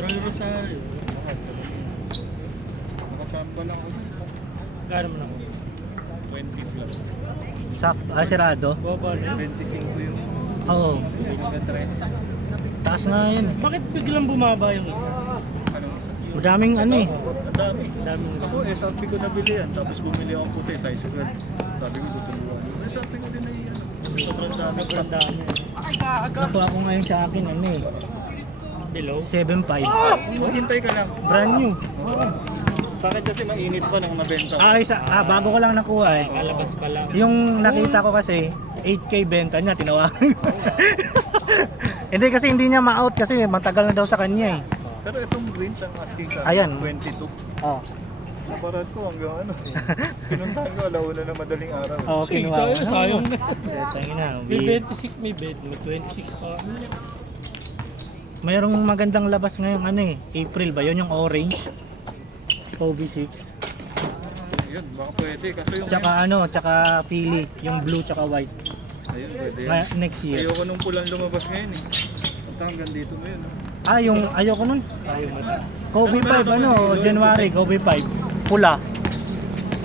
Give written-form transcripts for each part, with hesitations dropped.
Troy Rosario. Nakasamba lang ako. Gano'n mo na ako? 20 plus. Sirado? Baba na. 25 yung Oo. hanggang 30. Taas nga yun. Bakit biglang bumaba yung isa? Ano isa? Madaming ano eh. Ang dami. Daming Ako SRP ko nabili yan. Tapos bumili akong puti, size 12. Sabi ko tutulungan. SRP ko din na yan. Sobrang dami. sobrang dami. Nakuha ko ngayon sa akin ano eh. Below? 7.5. Maghintay ka lang. Brand new. Sa akin kasi mainit pa nang nabenta. Bago ko lang nakuha eh. Kalabas pa lang. Yung nakita ko kasi 8K benta niya, tinawagan. Hindi kasi hindi niya ma-out kasi matagal na daw sa kanya eh. Pero itong greens ang asking sa Ayan. 22. Oh. Naparad ko hanggang ano. Pinuntahan ko alauna na madaling araw. Oh, Sige, kinuha ko. sayang na. Tangin na. May 26, may 26 pa. Mayroong magandang labas ngayong ano eh. April ba? Yun yung orange. OB6. Yun, baka pwede. Kasi yung Tsaka pili. Yung blue tsaka white. ayun, pwede yan. Next year. Ayoko nung pulang lumabas ngayon eh. Punta hanggang dito ngayon. Yung ayoko nun. Tayo mataas. Kobe 5 January, Kobe 5. Pula.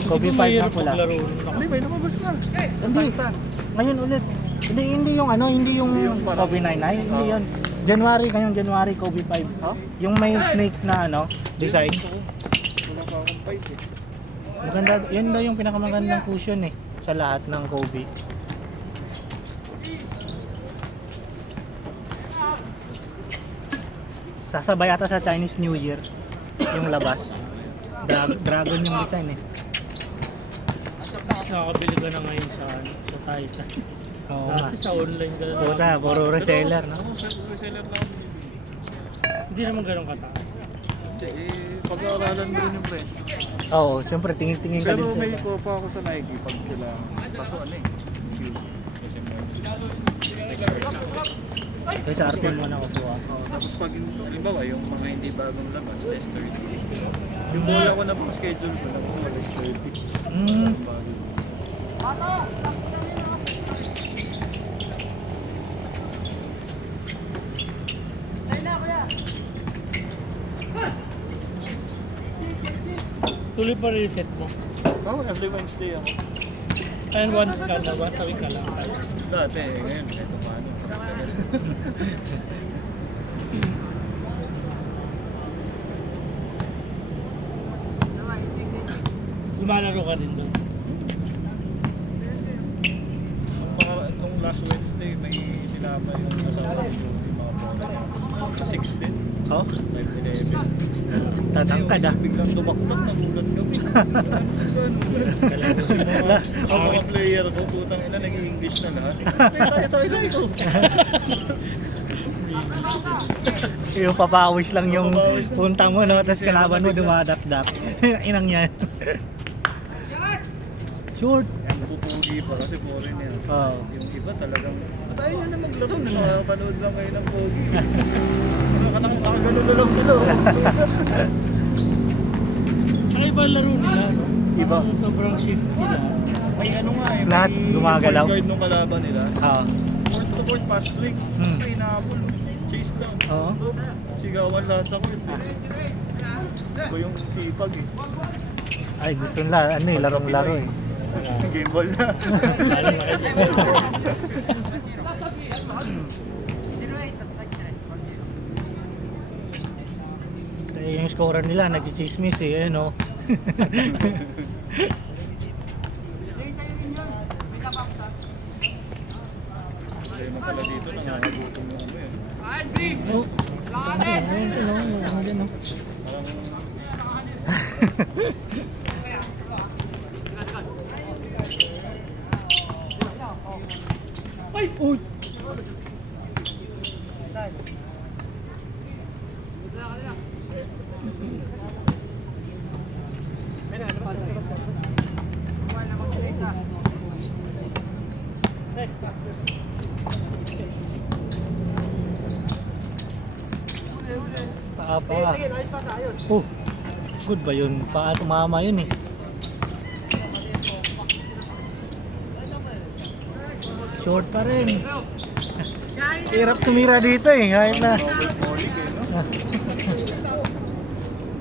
Kobe 5 na pula. Hindi, may lumabas na. Hindi. Ngayon ulit. Hindi yung hindi yung Kobe 99. Hindi yun. January January Kobe 5. Ha? Yung may snake na design. Wala pa akong price eh. Maganda, yun daw yung pinakamagandang cushion eh sa lahat ng Kobe. Sasabay ata sa Chinese New Year yung labas. Dragon yung design eh. Nakakabili ka na ngayon sa Titan. Oo nga. Dati sa online ka na. Puta, puro reseller, no? Ako, reseller lang. Hindi naman ganun kataas. Pag-aaralan mo rin yung presyo. Oo, siyempre tingin-tingin ka Pero din may sa... kuha ako sa Nike pag kailangan. Kaso ano eh. Kasi may Kaya sa arte mo na kukuha. tapos pag halimbawa yung mga hindi bagong labas, less 30. Yung mula ko na pang schedule ko na mga less 30. Mm. Tuloy pa reset mo. Oh, every Wednesday ako. And once a week ka lang. Dati, ngayon, kahit paano. Lumalaro ka din doon. Itong last Wednesday, may sinama yung asawa ko yung mga bola niya. 16, Oh, 5-11. tatangkad ah. Biglang dumaktak, nagulat kami. Ang mga player ko, putang ina, nag-i-English na lahat. Tayo lang ito. Yung papawis lang yung Papawis lang. punta mo, no? Tapos kalaban mo dumadap-dap. Inang yan. Short. Pupugi pa kasi foreign yan. Oo. Yung iba talagang, tayo nyo na maglaro, nakakapanood lang kayo ng pogi. Nakagano na lang sila. Tsaka iba laro nila, no? Iba. Parang sobrang shift nila. May ano nga eh, Lahat may gumagalaw. point guard nung kalaban nila. Oo. Court to court fast break. Hmm. Ay, inaabol. Chase down. Oo. Sigawan lahat sa court. Iba yung sipag eh. Ay, gusto nila, larong-laro eh. Game ball na. Lalo na kayo. Yung scorer nila, nag-chismis eh, no? Kaya mo pala dito, nangangagutom yung ano eh. Oh. Ayun, no? Ay! Uy! Paa pa. Oh, good ba yun? Paa tumama yun eh. Short pa rin. Hirap tumira dito eh, kahit na. Robert Molly, no?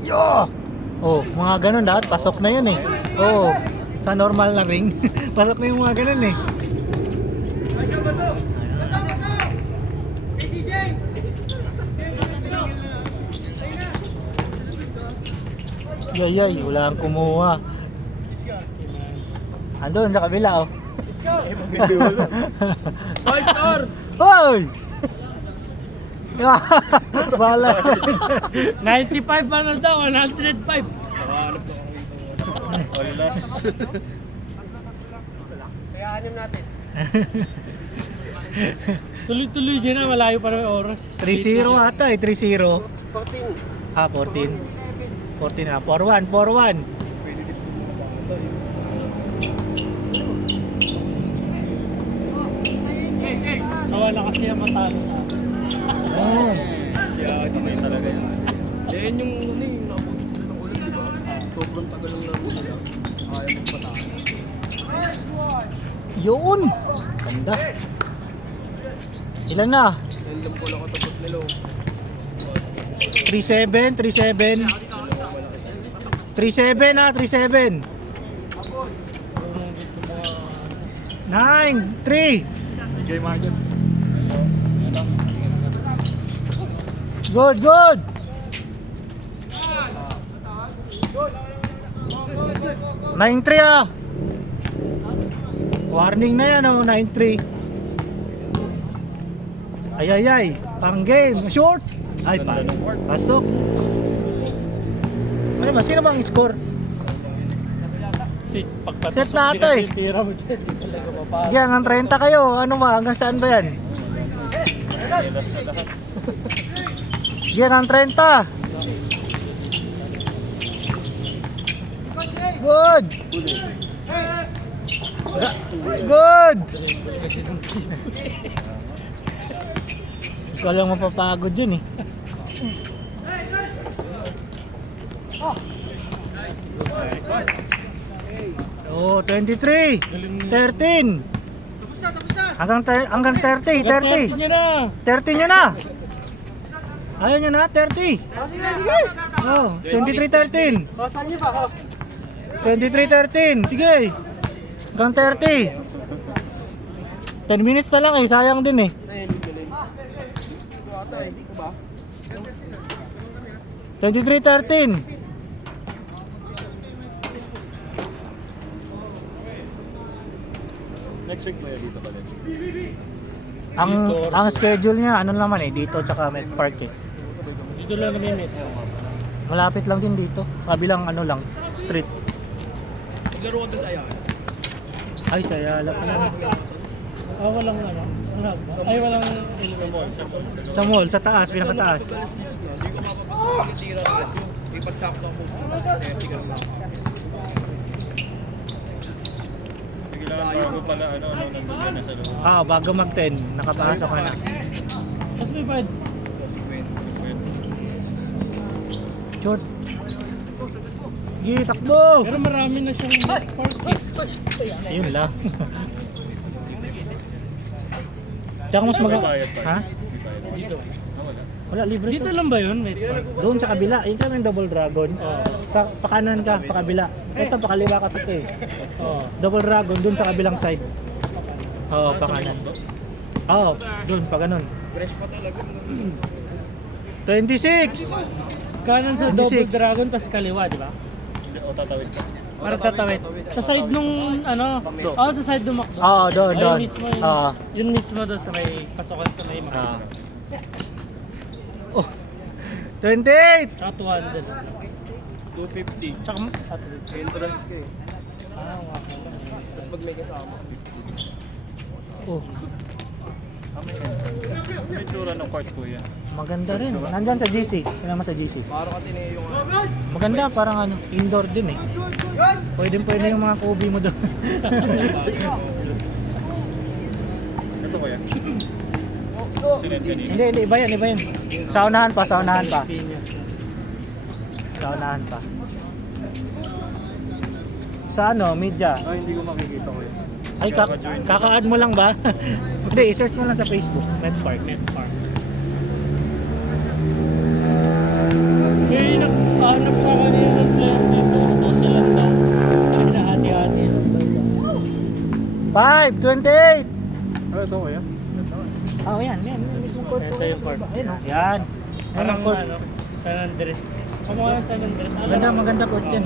Yo! Oh, mga ganun dapat pasok na yan eh. Oo. Sa normal na ring, pasok na yung mga ganun eh. Yay, wala kang kumuha. Andun sa kabila oh. Five star! Hoy! Bala. 95 ano daw, 105. Alas. Tuloy-tuloy dyan na, malayo pa rin oras. 3-0 ata eh, 3-0. 14. Ah, 14. 14 na, 4-1, 4-1. Sawa na kasi ang matalo sa akin. Oh. Yeah, hindi na talaga yun. Yan yung ano yung nakabukit sila ng ulan, di ba? Sobrang tagal ng laro nila. Ayaw magpatalo. Yun! Ganda. Ilan na? Yan lang po lang katapos nila. 3-7, 3-7. 3-7 na, 3-7. 9-3. Enjoy market. Good, good. 9-3 ah. Warning na yan oh, 9-3. Ay ay ay, pang game, short. Ay pa, pasok. Ano ba, sino bang score? Pagpatok Set na ata eh. tira mo dyan, di talaga mapasok. Sige, hanggang 30 kayo. Ano ba, hanggang saan ba yan? Sige, hanggang 30. Good. Good. Ikaw lang mapapagod yun eh. Oh, 23. 13. Hanggang 30, 30. Nyo na. 30 nyo na. Ayaw nyo na, 30. Oh, 23-13. 23-13. Sige. Hanggang 30. 10 minutes na lang eh, sayang din eh. Ata, hindi ko ba? 23-13. Next week mo yan dito pala. Ang schedule niya ano naman eh, dito tsaka Met Park eh. Dito lang namimit. Malapit lang din dito. Kabilang ano lang, street. Naglaro ko dun sa ayaw. Ay, saya lang pala. Ah, walang ano. Ay, walang elevator. Sa mall, sa taas, pinakataas. Hindi ko mapapagkakitira agad yun. May pagsakto ako. Tiga lang. Sige lang, bago pala nandun ka na sa loob. Ah, bago mag-10, nakapasok ka na. Tapos may bayad. Short. Sige, takbo! Pero marami na siyang park eh. Ayun lang. Tsaka mas May mag... bayad pa. Ha? Dito. Wala. Wala, libre Dito to. lang ba yun? Wait, park. Doon sa kabila, yun kami yung double dragon. Pakanan ka, pakabila. Ito, pakaliwa ka sa ito eh. Oh. Double dragon, doon sa kabilang side. Oo, pakanan. Oo, doon, pa ganun. Fresh pa talaga. 26! Kanan sa 26. Double Dragon, pas kaliwa, di ba? Hindi, o tatawid ka. Para tatawid. Sa side nung ano? Oh, sa side nung McDo. Oo, doon, Oh, doon. Yun mismo yun. Oo. Yun mismo doon sa may pasokan sa may McDo. Ah. Oh, 28! Tsaka 200. 250. Tsaka Entrance ka eh. ah, nga pala. Tapos pag may kasama. Oh, May tsura ng court ko yan. maganda rin. Nandyan sa GC. Kaya naman sa GC. Parang katinay yung Maganda, parang ano, indoor din eh. Pwede yung mga Kobe mo doon. Ito ko yan. Sinend kanina. Hindi, iba yan, iba yan. Sa unahan pa, sa unahan pa. Pinyas. Sa unahan pa. Sa ano, media. Ah, hindi ko makikita ko yan. Ay, kaka-add mo lang ba? Hindi, i-search mo lang sa Facebook, Met Park. Net park. May nag-ano po 28. Ito kuya. Oh, yan. Mismong court. Ito yung court. Ayun, oh. Yan. Yan Parang ang court. ano, San Andres. Kamukha ng San Andres. Maganda court yan.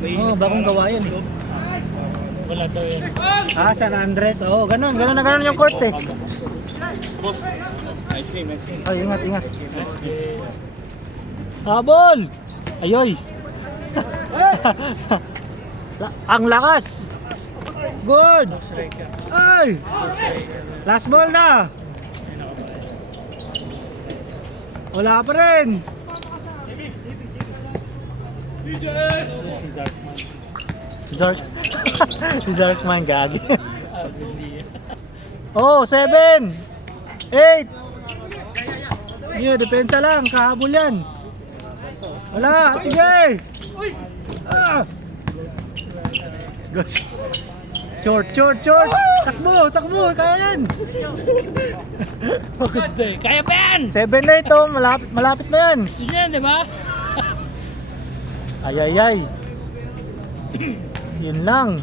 Oh, bagong gawa yan eh. Wala daw yan. Ah, San Andres. Oh, ganun na ganun yung court eh. Boss, ice cream. Oh, ingat. Habol! Ayoy! Ang lakas! Good! Ay! Last ball na! Wala pa rin! Si Zarkman. Si Zarkman gagi. Ah, hindi. Oh, 7! 8! Yeah, depensa lang, kahabol yan. Wala, sige! Ah! Gosh. Short! Takbo! Kaya yan! Pagod eh. Kaya pa yan! 7 na ito, malapit na yan. Gusto niya, di ba? Ay. Yun lang.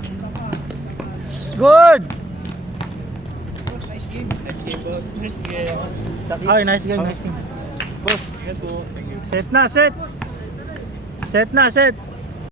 Good! Nice game, bro. Nice game. Ay, nice game. Boss, ingat po. Thank you. Set na.